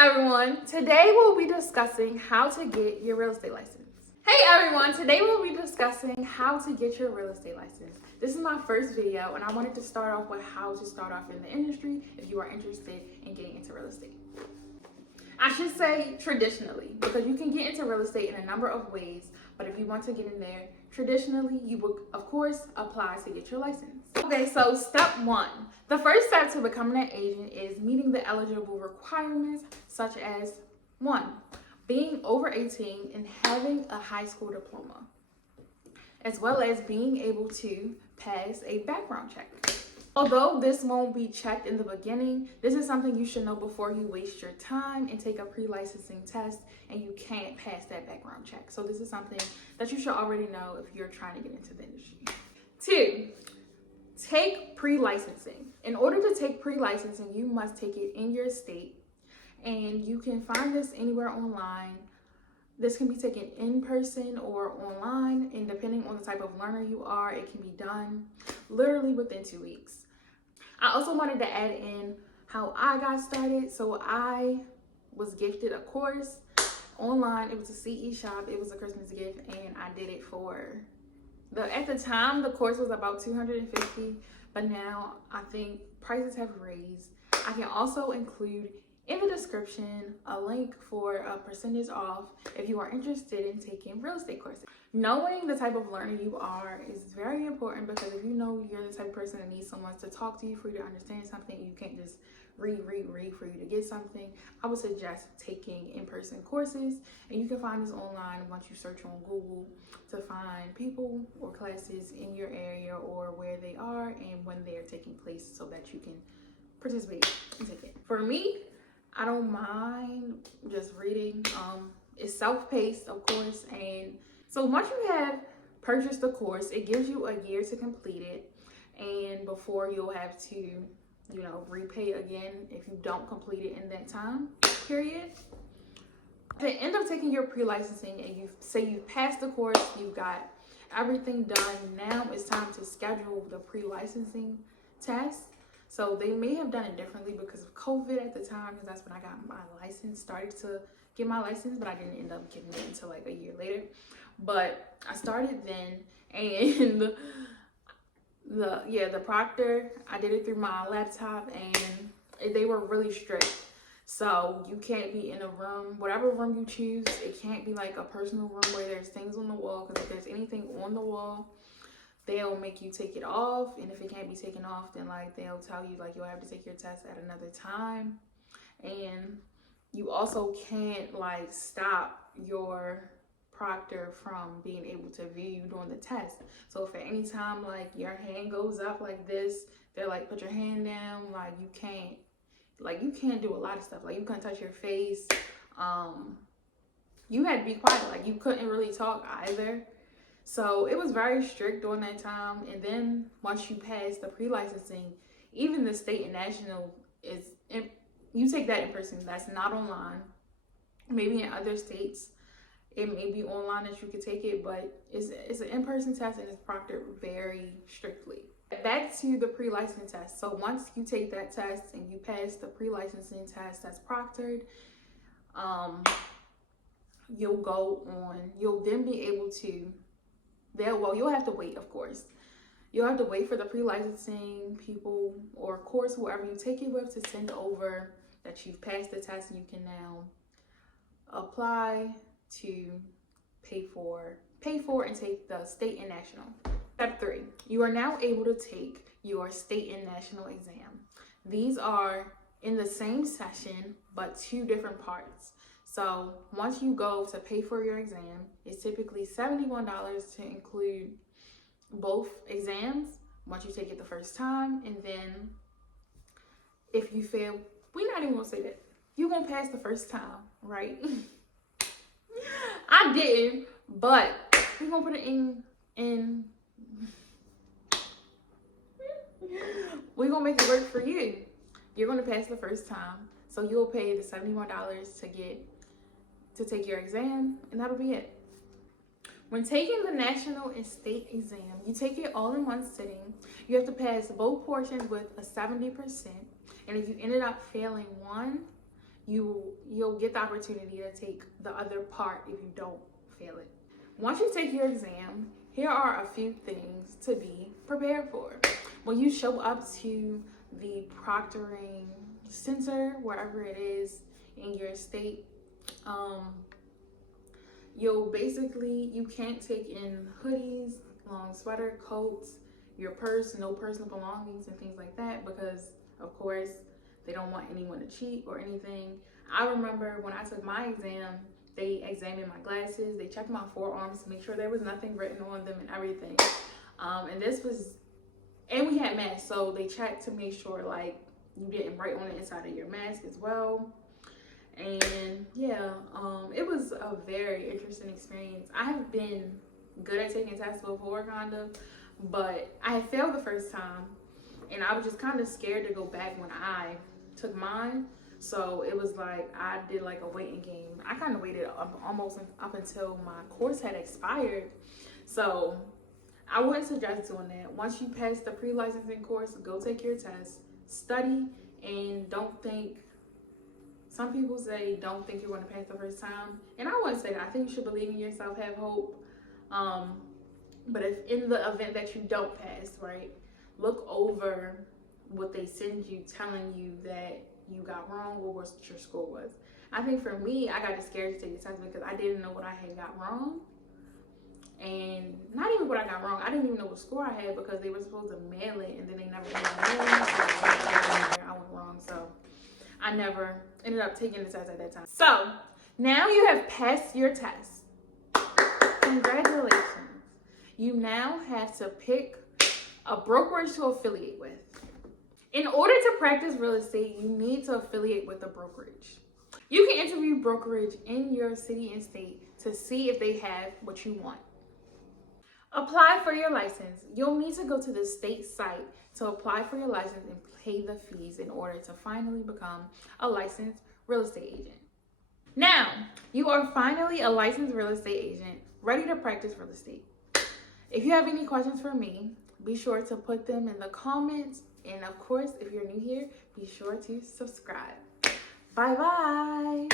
everyone, today we'll be discussing how to get your real estate license. Hey everyone, today we'll be discussing how to get your real estate license. This is my first video and I wanted to start off with how to start off in the industry if you are interested in getting into real estate. I should say traditionally, because you can get into real estate in a number of ways, but if you want to get in there traditionally, you would of course apply to get your license. Okay, so step one. The first step to becoming an agent is meeting the eligible requirements such as 1, being over 18 and having a high school diploma, as well as being able to pass a background check. Although this won't be checked in the beginning, this is something you should know before you waste your time and take a pre-licensing test and you can't pass that background check. So this is something that you should already know if you're trying to get into the industry. 2, take pre-licensing. In order to take pre-licensing, you must take it in your state, and you can find this anywhere online. This can be taken in person or online, and depending on the type of learner you are, it can be done literally within 2 weeks. I also wanted to add in how I got started. So I was gifted a course online. It was a CE shop. It was a Christmas gift, and I did it for at the time the course was about $250, but now I think prices have raised. I can also include in the description a link for a percentage off if you are interested in taking real estate courses. Knowing the type of learner you are is very important, because if you know you're the type of person that needs someone to talk to you for you to understand something, you can't just read for you to get something, I would suggest taking in-person courses. And you can find this online once you search on Google to find people or classes in your area or where they are and when they are taking place, so that you can participate and take it. For me, I don't mind just reading. It's self-paced, of course, and so once you have purchased the course, it gives you a year to complete it, and before you'll have to, repay again if you don't complete it in that time period. At the end of taking your pre-licensing and you've passed the course, you've got everything done, now it's time to schedule the pre-licensing test. So they may have done it differently because of COVID at the time, because that's when I got my license, started to get my license, but I didn't end up getting it until like a year later. But I started then, and the proctor, I did it through my laptop, and they were really strict. So you can't be in a room, whatever room you choose. It can't be like a personal room where there's things on the wall, because if there's anything on the wall, they'll make you take it off. And if it can't be taken off, then they'll tell you you'll have to take your test at another time. And you also can't stop your proctor from being able to view you during the test. So if at any time your hand goes up like this, they're put your hand down. You can't do a lot of stuff. You couldn't touch your face. You had to be quiet. You couldn't really talk either. So it was very strict during that time. And then once you pass the pre-licensing, even the state and national you take that in person. That's not online. Maybe in other states it may be online that you could take it, but it's an in-person test, and it's proctored very strictly. Back to the pre-license test. So once you take that test and you pass the pre-licensing test that's proctored, you'll then be able to, you'll have to wait, of course. You'll have to wait for the pre-licensing people or course, whoever you take it with, to send over that you've passed the test, and you can now apply to pay for and take the state and national. Step 3, you are now able to take your state and national exam. These are in the same session, but 2 different parts. So once you go to pay for your exam, it's typically $71 to include both exams once you take it the first time. And then if you fail, we're not even gonna say that. You're gonna pass the first time, right? I didn't, but we're gonna put it in. We're gonna make it work for you. You're gonna pass the first time, so you'll pay the $71 to take your exam, and that'll be it. When taking the national and state exam, you take it all in one sitting. You have to pass both portions with a 70%. And if you ended up failing one, you'll get the opportunity to take the other part if you don't fail it. Once you take your exam, here are a few things to be prepared for. When you show up to the proctoring center, wherever it is in your state, you can't take in hoodies, long sweater, coats, your purse, no personal belongings and things like that, because of course they don't want anyone to cheat or anything. I remember when I took my exam, they examined my glasses, they checked my forearms to make sure there was nothing written on them and everything. And we had masks, so they checked to make sure like you didn't write on the inside of your mask as well. And yeah, it was a very interesting experience. I have been good at taking tests before, kind of, but I had failed the first time, and I was just kind of scared to go back when I took mine. So it was like I did like a waiting game. I kind of waited almost up until my course had expired. So I wouldn't suggest doing that. Once you pass the pre-licensing course, go take your test, study, and don't think. Some people say don't think you're going to pass the first time, and I wouldn't say that. I think you should believe in yourself, have hope. But if in the event that you don't pass, right, look over what they send you telling you that you got wrong or what your score was. I think for me, I got scared to take the test because I didn't know what I had got wrong. And not even what I got wrong, I didn't even know what score I had because they were supposed to mail it and then they never did mail it. So I went wrong, so I never ended up taking the test at that time. So now you have passed your test. Congratulations. You now have to pick a brokerage to affiliate with. In order to practice real estate, you need to affiliate with a brokerage. You can interview brokerage in your city and state to see if they have what you want. Apply for your license. You'll need to go to the state site to apply for your license and pay the fees in order to finally become a licensed real estate agent. Now, you are finally a licensed real estate agent, ready to practice real estate. If you have any questions for me, be sure to put them in the comments. And of course, if you're new here, be sure to subscribe. Bye-bye.